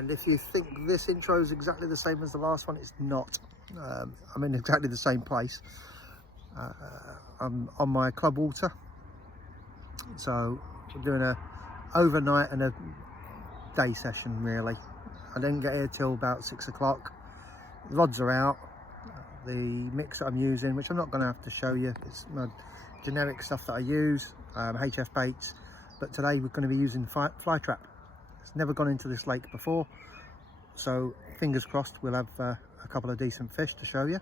And if you think this intro is exactly the same as the last one, it's not. I'm in exactly the same place. I'm on my club water, so we're doing a overnight and a day session really. I didn't get here till about 6 o'clock. Rods are out. The mix that I'm using, which I'm not going to have to show you, it's my generic stuff that I use, HF baits, but today we're going to be using fly trap. It's never gone into this lake before, so fingers crossed we'll have a couple of decent fish to show you.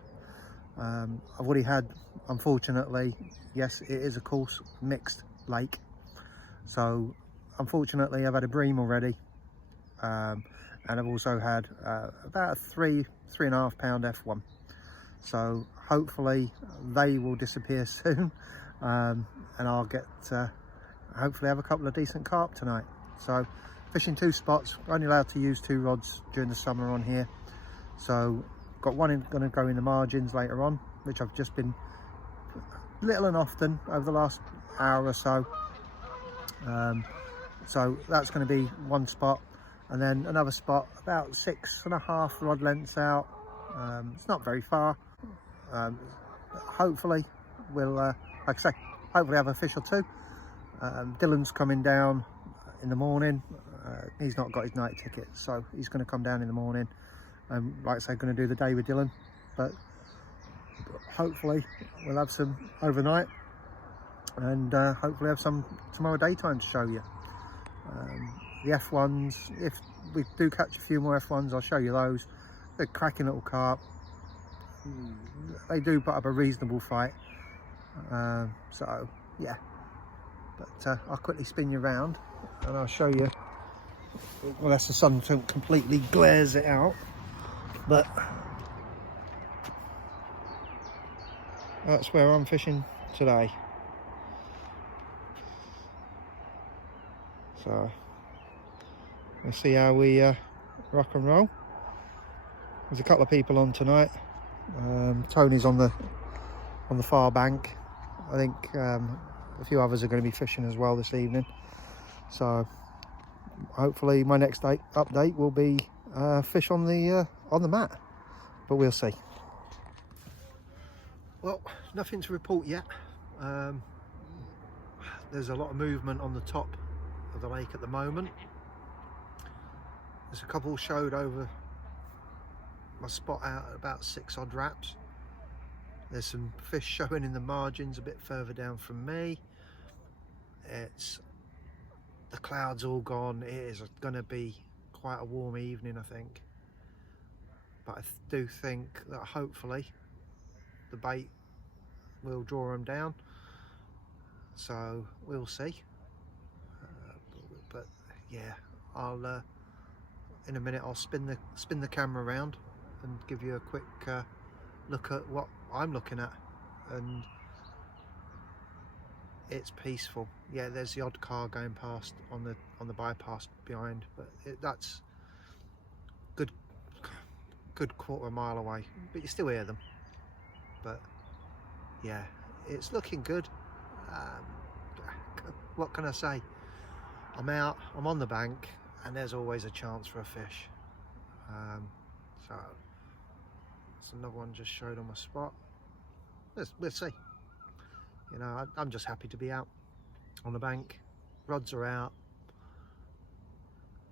I've already had, unfortunately, yes, it is a coarse mixed lake, so unfortunately I've had a bream already, and I've also had about a 3.5 pound F1. So hopefully they will disappear soon, and I'll get hopefully have a couple of decent carp tonight. So fishing 2 spots. We're only allowed to use 2 rods during the summer on here, so got one going to go in the margins later on, which I've just been little and often over the last hour or so. So that's going to be one spot, and then another spot about 6.5 rod lengths out. It's not very far. Hopefully we'll, like I say, hopefully have a fish or 2. Dylan's coming down in the morning. He's not got his night ticket, so he's going to come down in the morning, and like I say, going to do the day with Dylan. But hopefully we'll have some overnight, and hopefully have some tomorrow daytime to show you. The F1s, if we do catch a few more F1s, I'll show you those. They're cracking little carp. They do put up a reasonable fight, so yeah. But I'll quickly spin you around and I'll show you, unless the sun completely glares it out, but that's where I'm fishing today. So we'll see how we rock and roll. There's a couple of people on tonight. Tony's on the far bank. I think a few others are going to be fishing as well this evening. So hopefully my next update will be fish on the mat, but we'll see. Well, nothing to report yet. There's a lot of movement on the top of the lake at the moment. There's a couple showed over my spot out at about 6 odd wraps. There's some fish showing in the margins a bit further down from me. It's the clouds all gone. It is going to be quite a warm evening, I think, but I do think that hopefully the bait will draw them down, so we'll see. But yeah, I'll in a minute I'll spin the camera around and give you a quick look at what I'm looking at, and it's peaceful. Yeah, there's the odd car going past on the bypass behind, but that's good quarter mile away, but you still hear them. But yeah, it's looking good. What can I say? I'm out, I'm on the bank, and there's always a chance for a fish. So it's another one just showed on my spot. We'll see. You know, I'm just happy to be out on the bank. Rods are out.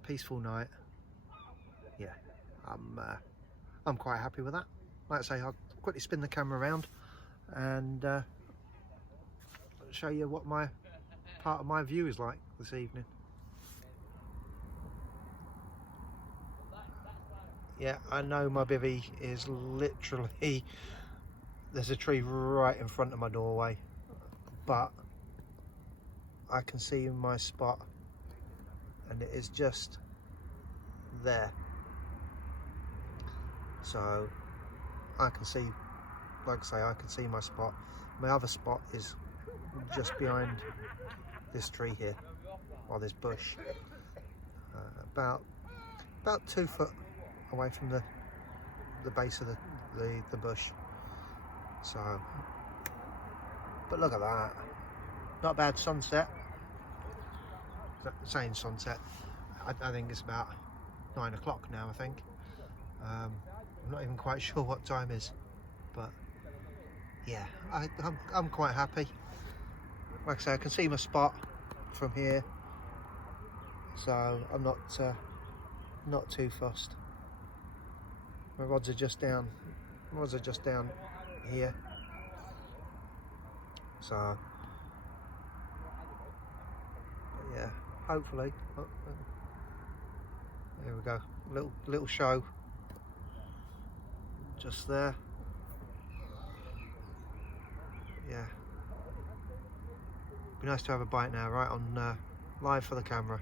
Peaceful night. Yeah, I'm quite happy with that. Like I say, I'll quickly spin the camera around and show you what part of my view is like this evening. Yeah, I know my bivvy is literally, there's a tree right in front of my doorway, but I can see my spot and it is just there. So I can see, like I say, I can see my spot. My other spot is just behind this tree here, or this bush, about 2 foot away from the base of the bush. So, but look at that, not a bad sunset. Saying sunset, I think it's about 9 o'clock now, I think. I'm not even quite sure what time is, but yeah, I'm quite happy. Like I say, I can see my spot from here, so I'm not too fussed. My rods are just down. Rods are just down here, so yeah. Hopefully, there we go. Little show just there. Yeah. Be nice to have a bite now, right on live for the camera.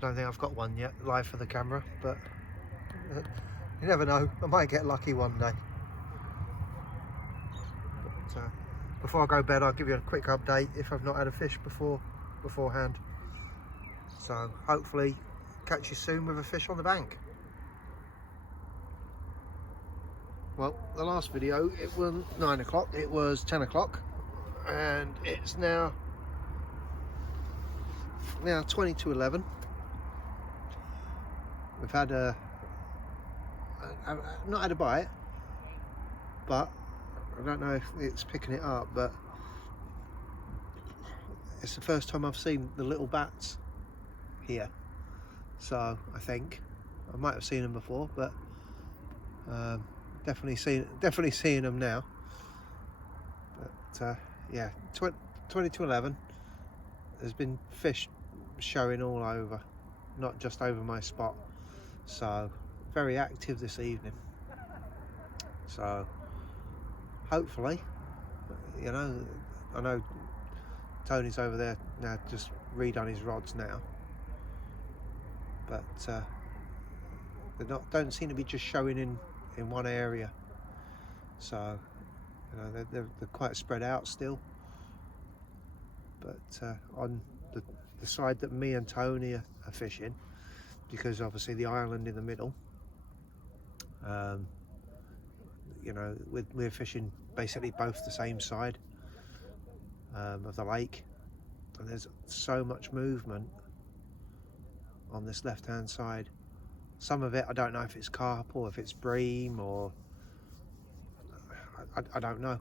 Don't think I've got one yet live for the camera, but you never know. I might get lucky one day. But before I go to bed, I'll give you a quick update if I've not had a fish beforehand. So hopefully catch you soon with a fish on the bank. Well, the last video, it wasn't 9 o'clock, it was 10 o'clock, and it's now 20 to 11. We've had I've not had a bite, but I don't know if it's picking it up, but it's the first time I've seen the little bats here. So I think I might have seen them before, but definitely seeing them now. But yeah, 20 to 11. There's been fish showing all over, not just over my spot. So very active this evening. So hopefully, you know, I know Tony's over there now, just redone his rods now, but they don't seem to be just showing in one area. So you know, they're quite spread out still. But on the side that me and Tony are fishing, because obviously the island in the middle, you know, we're fishing basically both the same side of the lake, and there's so much movement on this left hand side. Some of it I don't know if it's carp or if it's bream, or I don't know,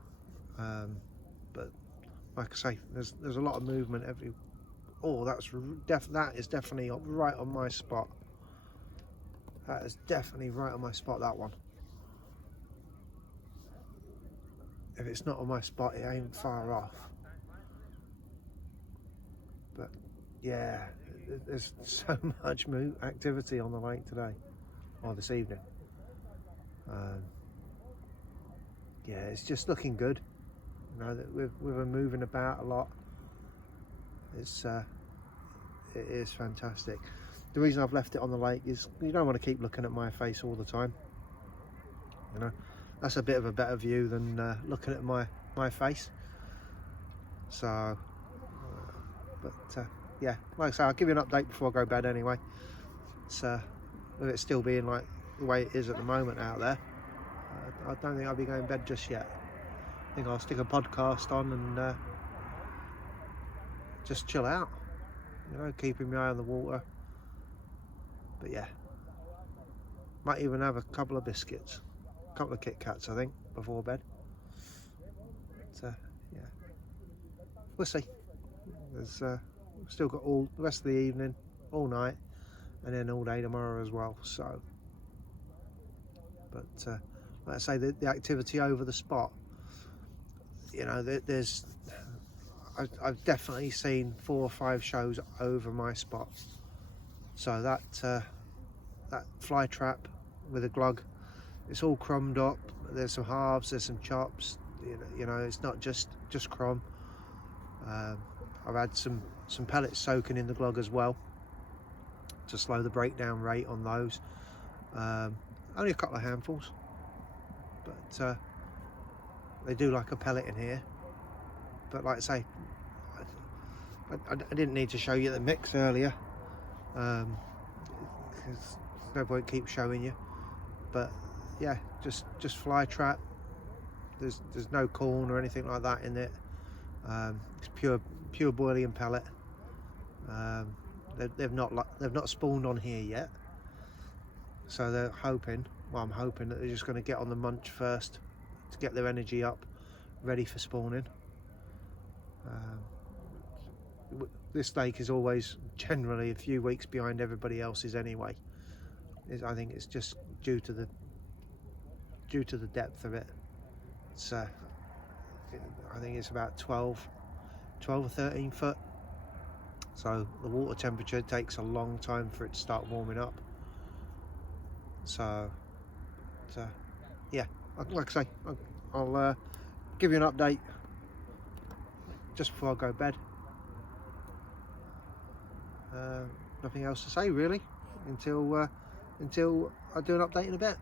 but like I say, there's a lot of movement every. Oh, that is definitely right on my spot. That is definitely right on my spot, that one. If it's not on my spot, it ain't far off. But yeah, there's so much activity on the lake today, or this evening. Yeah, it's just looking good. You know, that with them moving about a lot, it is fantastic. The reason I've left it on the lake is you don't want to keep looking at my face all the time. You know, that's a bit of a better view than looking at my face. So, but yeah, like I say, I'll give you an update before I go to bed anyway. It's with it still being like the way it is at the moment out there, I don't think I'll be going to bed just yet. I think I'll stick a podcast on and just chill out, you know, keeping my eye on the water. But yeah, might even have a couple of biscuits, a couple of Kit Kats, I think, before bed. But yeah, we'll see. There's still got all the rest of the evening, all night, and then all day tomorrow as well. So, but like I say, the activity over the spot, you know, I've definitely seen 4 or 5 shows over my spot. So that fly trap with a glug, it's all crumbed up. There's some halves, there's some chops. You know, it's not just crumb. I've had some pellets soaking in the glug as well to slow the breakdown rate on those. Only a couple of handfuls, but they do like a pellet in here. But like I say, I didn't need to show you the mix earlier, because there's no point keep showing you. But yeah, just fly trap. There's no corn or anything like that in it. It's pure Boolean pellet. They've not spawned on here yet, So they're hoping, well, I'm hoping that they're just going to get on the munch first to get their energy up, ready for spawning. This lake is always generally a few weeks behind everybody else's anyway. I think it's just due to the depth of it. It's I think it's about 12 or 13 foot. So the water temperature takes a long time for it to start warming up. So yeah, like I say, I'll give you an update just before I go to bed. Nothing else to say really until I do an update in a bit.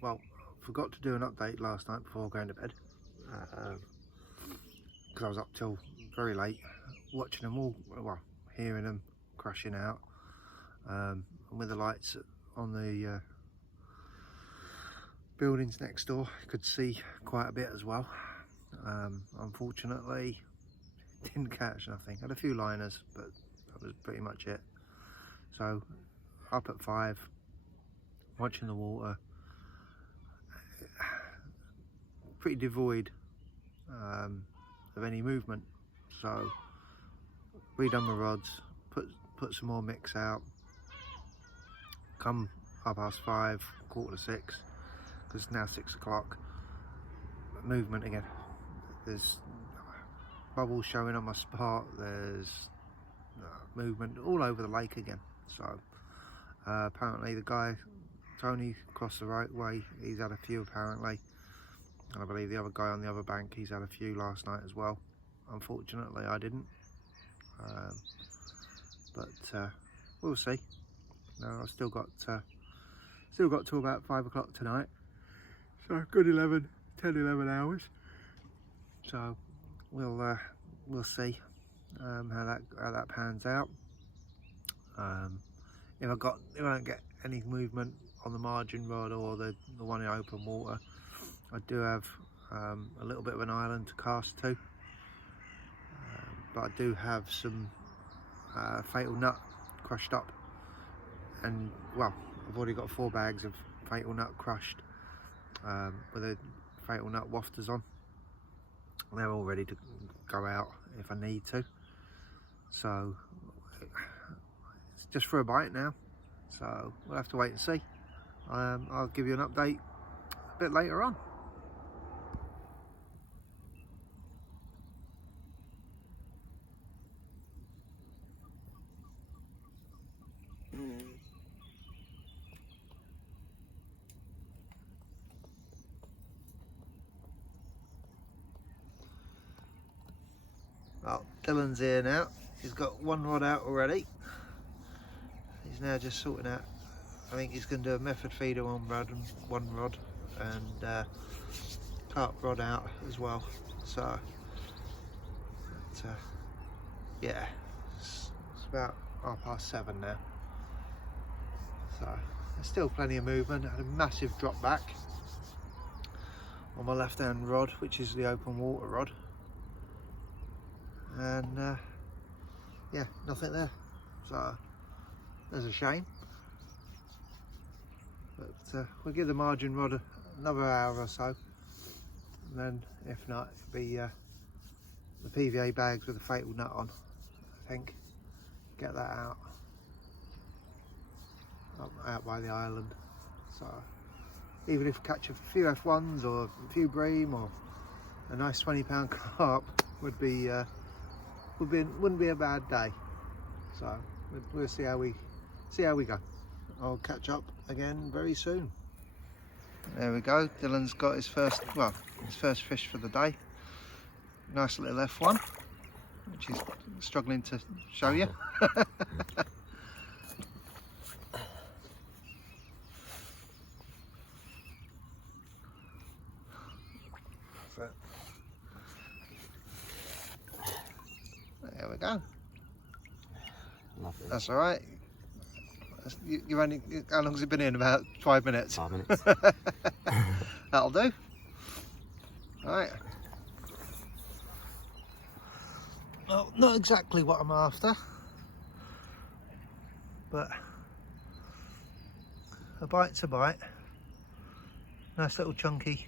Well, I forgot to do an update last night before going to bed, because I was up till very late watching them all, well, hearing them crashing out, and with the lights on the buildings next door, I could see quite a bit as well. Unfortunately, didn't catch nothing. Had a few liners, but that was pretty much it. So up at 5, watching the water, pretty devoid of any movement. So redone my rods, put some more mix out. Come 5:30, 5:45, because it's now 6 o'clock. Movement again. There's bubbles showing on my spot. There's movement all over the lake again. So apparently the guy Tony across the right way, he's had a few apparently, and I believe the other guy on the other bank, he's had a few last night as well. Unfortunately I didn't, but we'll see. No, I've still got till about 5 o'clock tonight, so good 10-11 hours. So we'll see how that pans out. If I don't get any movement on the margin rod or the one in open water, I do have a little bit of an island to cast to, but I do have some fatal nut crushed up, and well, I've already got 4 bags of fatal nut crushed with the fatal nut wafters on. They're all ready to go out if I need to. So it's just for a bite now, so we'll have to wait and see. I'll give you an update a bit later on. Well, Dylan's here now. He's got 1 rod out already. He's now just sorting out, I think he's going to do a method feeder on one rod and carp rod out as well. So yeah, it's about 7:30 now. So there's still plenty of movement. I had a massive drop back on my left hand rod, which is the open water rod, and yeah, nothing there. So there's a shame, but we'll give the margin rod another hour or so, and then if not, it'll be the PVA bags with the fatal nut on, I think. Get that out by the island. So even if I catch a few F1s or a few bream or a nice 20-pound carp, wouldn't be a bad day. So we'll see how we go. I'll catch up again very soon. There we go. Dylan's got his first fish for the day. Nice little F1, which he's struggling to show you. So, there we go. lovely. That's all right. You only, how long has it been in? About 5 minutes? 5 minutes. That'll do. All right. Well, not exactly what I'm after, but a bite's a bite. Nice little chunky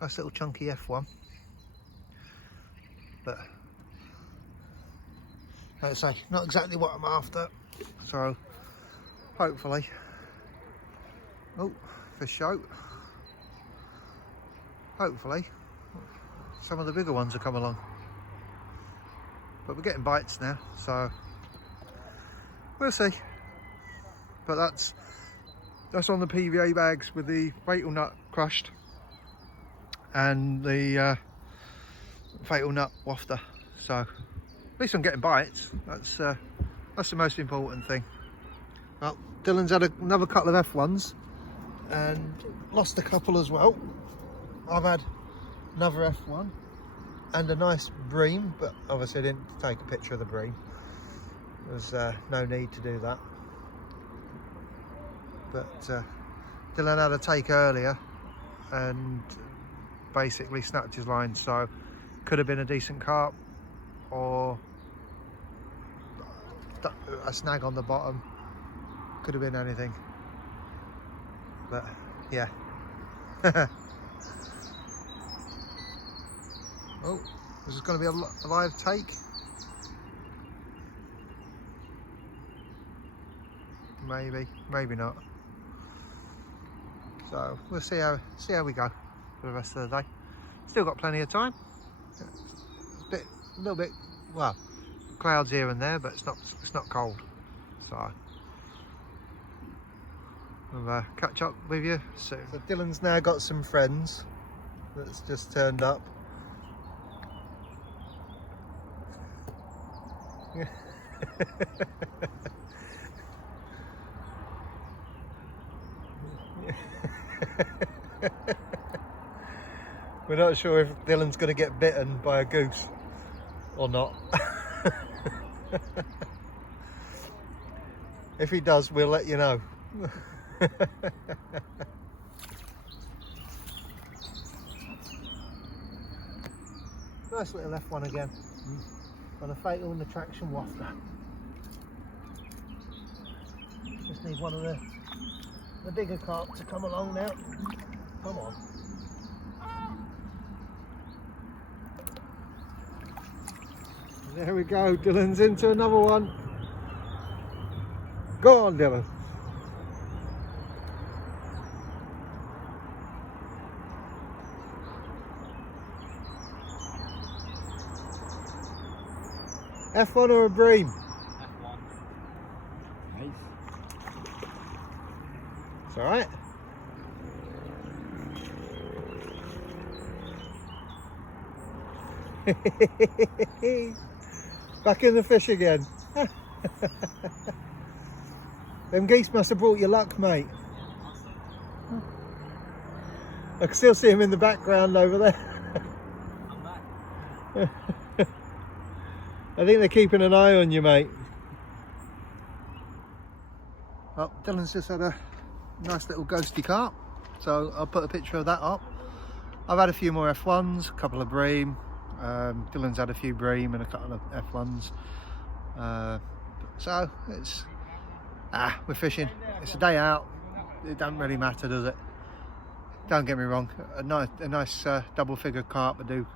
F1. But like I say, not exactly what I'm after. So hopefully, oh, fish show. Hopefully some of the bigger ones will come along. But we're getting bites now, so we'll see. But that's on the PVA bags with the fatal nut crushed and the fatal nut wafter. So at least I'm getting bites. That's the most important thing. Well, Dylan's had another couple of F1s and lost a couple as well. I've had another F1 and a nice bream, but obviously I didn't take a picture of the bream. There's no need to do that. But Dylan had a take earlier and basically snapped his line, so could have been a decent carp or a snag on the bottom, could have been anything, but yeah. Oh, this is going to be a live take. Maybe not. So we'll see how we go for the rest of the day. Still got plenty of time. It's a little bit, well, clouds here and there, but it's not cold. So we'll catch up with you soon. So Dylan's now got some friends that's just turned up. We're not sure if Dylan's going to get bitten by a goose or not. If he does, we'll let you know. Nice little F1 again. On a fatal and the traction wafter. Just need one of the bigger carp to come along now. Come on. There we go, Dylan's into another one. Go on, Dylan. F1 or a bream? F1. Nice. It's alright. Back in the fish again. Them geese must have brought you luck, mate. I can still see him in the background over there. I'm back. I think they're keeping an eye on you, mate. Well, Dylan's just had a nice little ghosty carp, so I'll put a picture of that up. I've had a few more F1s, a couple of bream. Dylan's had a few bream and a couple of F1s. So it's we're fishing. It's a day out. It doesn't really matter, does it? Don't get me wrong. A nice double figure carp would do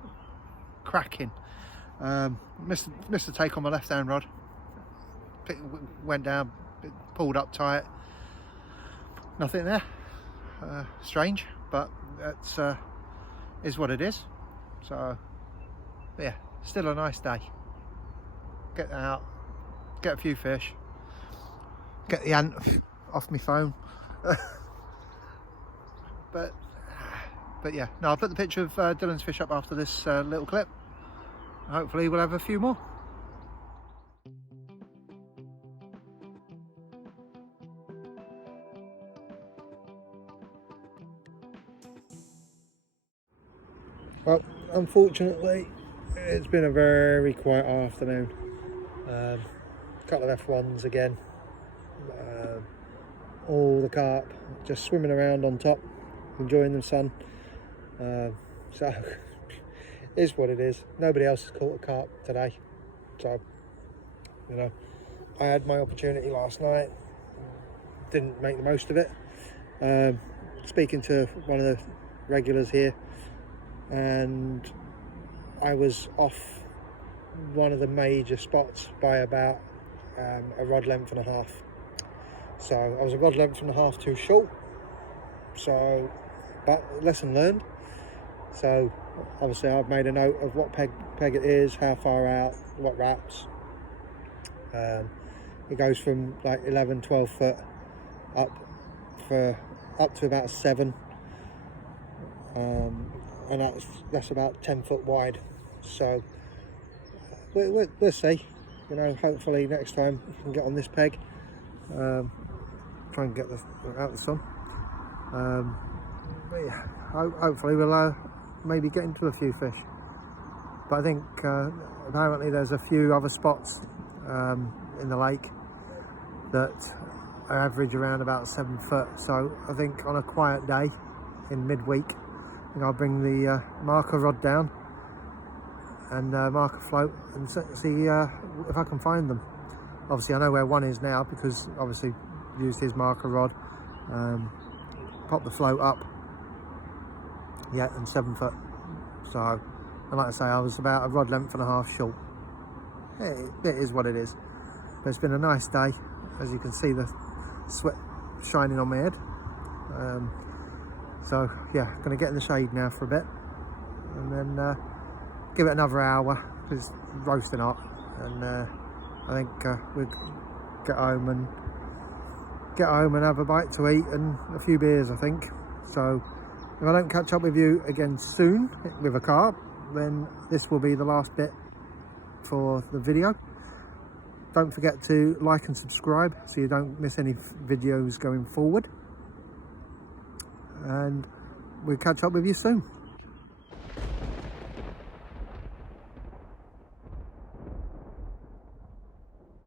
cracking. Missed the take on my left hand rod. Went down, pulled up tight. Nothing there. Strange, but that's is what it is. So yeah, still a nice day. Get out, get a few fish, get the ant off my phone. but yeah, no, I'll put the picture of Dylan's fish up after this little clip. Hopefully we'll have a few more. Well, unfortunately, it's been a very quiet afternoon. A couple of F1s again. All the carp just swimming around on top, enjoying the sun. So it's what it is. Nobody else has caught a carp today, so you know, I had my opportunity last night, didn't make the most of it. Speaking to one of the regulars here, and I was off one of the major spots by about a rod length and a half. So I was a rod length and a half too short, so, but lesson learned. So obviously I've made a note of what peg it is, how far out, what wraps. It goes from like 11, 12 foot up to about 7, and that's about 10 foot wide. So we'll see, you know, hopefully next time we can get on this peg, try and get out the sun. But yeah, hopefully we'll maybe get into a few fish. But I think apparently there's a few other spots in the lake that average around about 7 foot. So I think on a quiet day in midweek, I think I'll bring the marker rod down and marker float and see if I can find them. Obviously I know where one is now because obviously used his marker rod, pop the float up, yeah, and 7 foot. So, and like I say, I was about a rod length and a half short. It is what it is. But it's been a nice day. As you can see, the sweat shining on my head. So yeah, gonna get in the shade now for a bit, and then give it another hour because it's roasting hot. And I think we'll get home and have a bite to eat and a few beers, I think. So if I don't catch up with you again soon with a carp, then this will be the last bit for the video. Don't forget to like and subscribe so you don't miss any videos going forward, and we'll catch up with you soon.